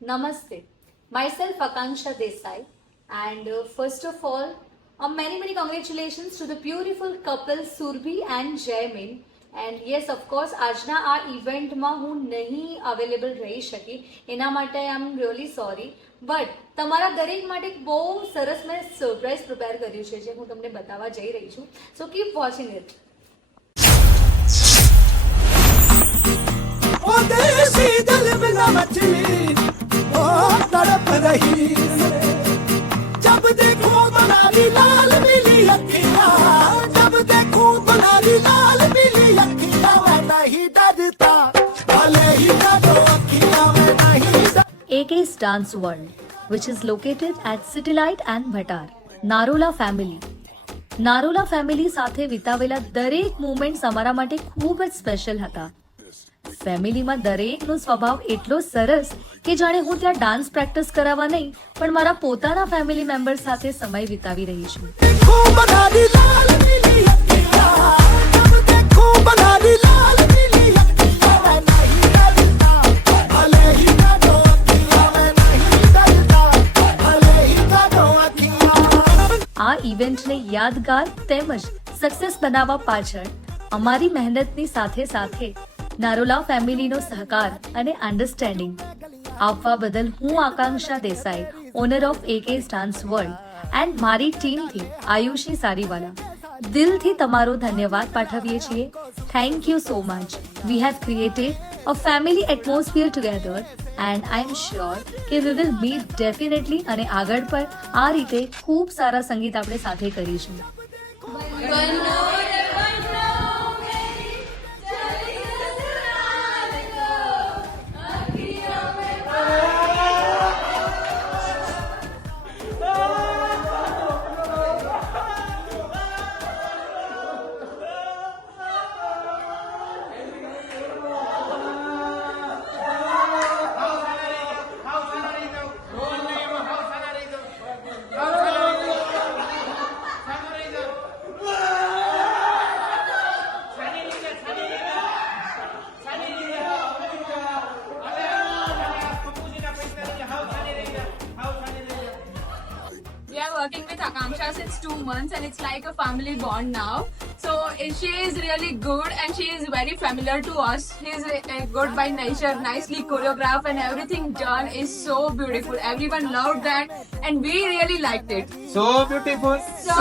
Namaste. Myself Akansha Desai, and first of all, many congratulations to the beautiful couple Surbhi and Jaimin. And yes, of course, આજના આ ઇવેન્ટમાં હું નહીં અવેલેબલ રહી શકી એના માટે આઈ એમ રિયલી સોરી. બટ તમારા દરેક માટે એક બહુ સરસ મેં સરપ્રાઈઝ પ્રિપેર કર્યું છે જે હું તમને બતાવવા જઈ રહી છું. So keep watching it. ओ देसी दिल में न मचली ओ तड़प रही है। जब देखो बनारी लाल मिली अखियां, जब देखो बनारी लाल मिली अखियां, मैं नहीं डरता भले ही डरो अखियां, मैं नहीं डरता। AK's Dance World, which is located at Citylight and Bhatar. Narola ફેમિલી. નારોલા ફેમિલી સાથે વિતાવેલા દરેક મોમેન્ટ્સ અમારા માટે ખૂબ જ સ્પેશિયલ હતા. ફેમિલીમાં દરેકનો સ્વભાવ એટલો સરસ કે જાણે હું ત્યાં ડાન્સ પ્રેક્ટિસ કરાવવા નહીં પણ મારા પોતાના ફેમિલી મેમ્બર સાથે સમય વિતાવી રહી છું. देखो बनारी लाल मिली अखियां, जब देखो बनारी लाल मिली अखियां, मैं नहीं डरता भले ही डरो अखियां, मैं नहीं डरता भले ही डरो अखियां। આ ઇવેન્ટને યાદગાર તેમજ સક્સેસ બનાવવા પાછળ અમારી મહેનતની સાથે સાથે નારોલા ફેમિલીનો સહકાર અને અન્ડરસ્ટેન્ડિંગ આપવા બદલ હું આકાંક્ષા Desai, honour of AK's Dance World and મારી ટીમથી આયુષી સારીવાલા દિલથી તમારો ધન્યવાદ પાઠવીએ છીએ. Thank you so much. We have created a family atmosphere together and I am sure કે વી વિલ મીટ ડેફિનેટલી અને આગળ પણ આ રીતે ખૂબ સારા સંગીત આપણે સાથે કરીશું. We are working with Akanksha since 2 months and it's like a family bond now. So she is really good and she is very familiar to us. She is good by nature, nicely choreographed and everything done is so beautiful. Everyone loved that and we really liked it. So beautiful. So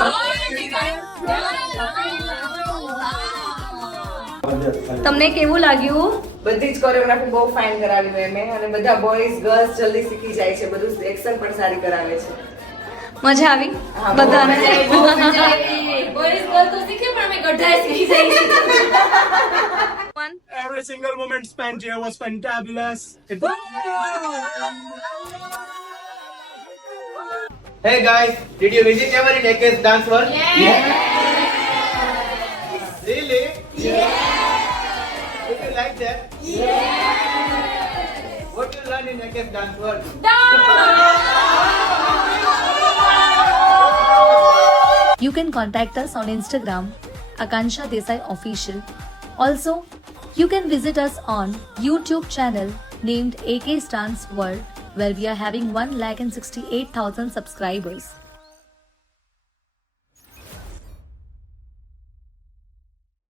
તમને કેવું લાગ્યું? બધી જ કોરિયોગ્રાફી બહુ ફાઇન કરાવી હોય મેં અને બધા બોયઝ ગર્લ્સ જલ્દી શીખી જાય છે, બધું એક્શન પણ સારી કરાવે છે. મજા આવી હા, બધાને? boys girls તો શીખે પણ અમે ગઢાએ શીખી જાય. Every single moment spent here was fantabulous. Hey guys, did you visit ever in AK's Dance World? Yeah. Really? Yeah. Did you like that? Yeah. What you learn in AK's Dance World? You can contact us on Instagram, Akansha Desai Official. Also, you can visit us on YouTube channel named AK's Dance World, where we are having 1,68,000 subscribers.